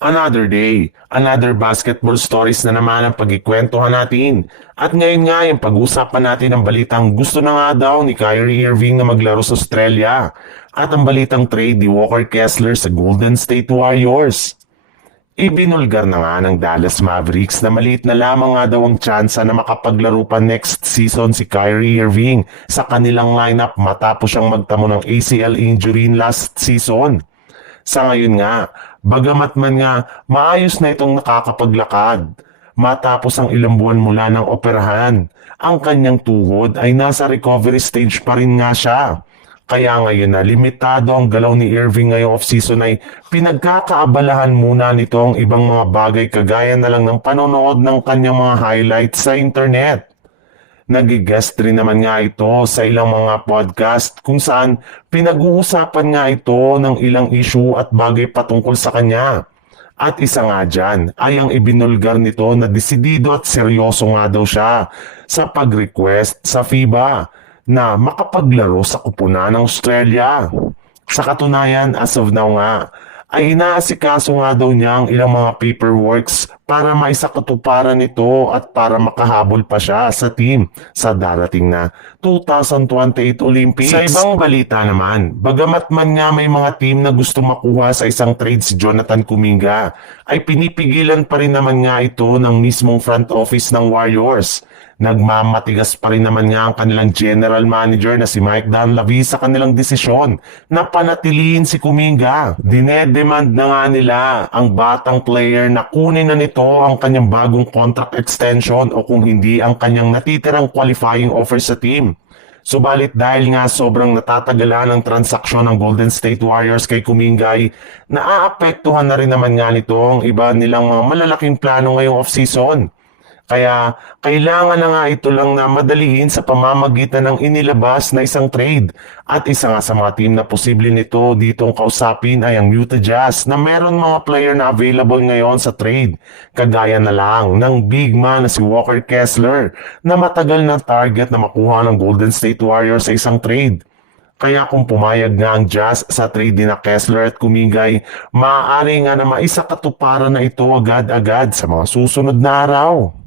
Another day, another basketball stories na naman ang pagkikwentuhan natin. At ngayon nga yung pag-usapan natin ang balitang gusto na nga daw ni Kyrie Irving na maglaro sa Australia. At ang balitang trade ni Walker Kessler sa Golden State Warriors. Ibinulgar na nga ng Dallas Mavericks na maliit na lamang nga daw ang tsansa na makapaglaro pa next season si Kyrie Irving sa kanilang lineup matapos siyang magtamo ng ACL injury last season. Sa ngayon nga, bagamat man nga maayos na itong nakakapaglakad, matapos ang ilang buwan mula ng operahan, ang kanyang tuhod ay nasa recovery stage pa rin nga siya. Kaya ngayon na limitado ang galaw ni Irving ngayong off-season ay pinagkakaabalahan muna nito ang ibang mga bagay kagaya na lang ng panonood ng kanyang mga highlights sa internet. Nag-guest rin naman nga ito sa ilang mga podcast kung saan pinag-uusapan nga ito ng ilang issue at bagay patungkol sa kanya. At isa nga dyan ay ang ibinulgar nito na desidido at seryoso nga daw siya sa pag-request sa FIBA na makapaglaro sa kupunan ng Australia. Sa katunayan, as of now nga, ay inaasikaso nga daw niya ang ilang mga paperworks para maisakatuparan nito at para makahabol pa siya sa team sa darating na 2028 Olympics. Sa ibang balita naman, bagamat man nga may mga team na gusto makuha sa isang trade si Jonathan Kuminga, ay pinipigilan pa rin naman nga ito ng mismong front office ng Warriors. Nagmamatigas pa rin naman nga ang kanilang general manager na si Mike Dunleavy sa kanilang desisyon na panatilihin si Kuminga. Dinedemand na nga nila ang batang player na kunin na nito ang kanyang bagong contract extension o kung hindi ang kanyang natitirang qualifying offer sa team. Subalit dahil nga sobrang natatagalan ang transaksyon ng Golden State Warriors kay Kuminga ay naaapektuhan na rin naman nga nito ang iba nilang mga malalaking plano ngayong off-season. Kaya kailangan na nga ito lang na madaliin sa pamamagitan ng inilabas na isang trade. At isa nga sa mga team na posible nito ditong kausapin ay ang Utah Jazz na meron mga player na available ngayon sa trade. Kagaya na lang ng big man na si Walker Kessler na matagal na target na makuha ng Golden State Warriors sa isang trade. Kaya kung pumayag nga ang Jazz sa trade ni na Kessler at Kuminga ay maaari nga na maisakatuparan na ito agad-agad sa mga susunod na araw.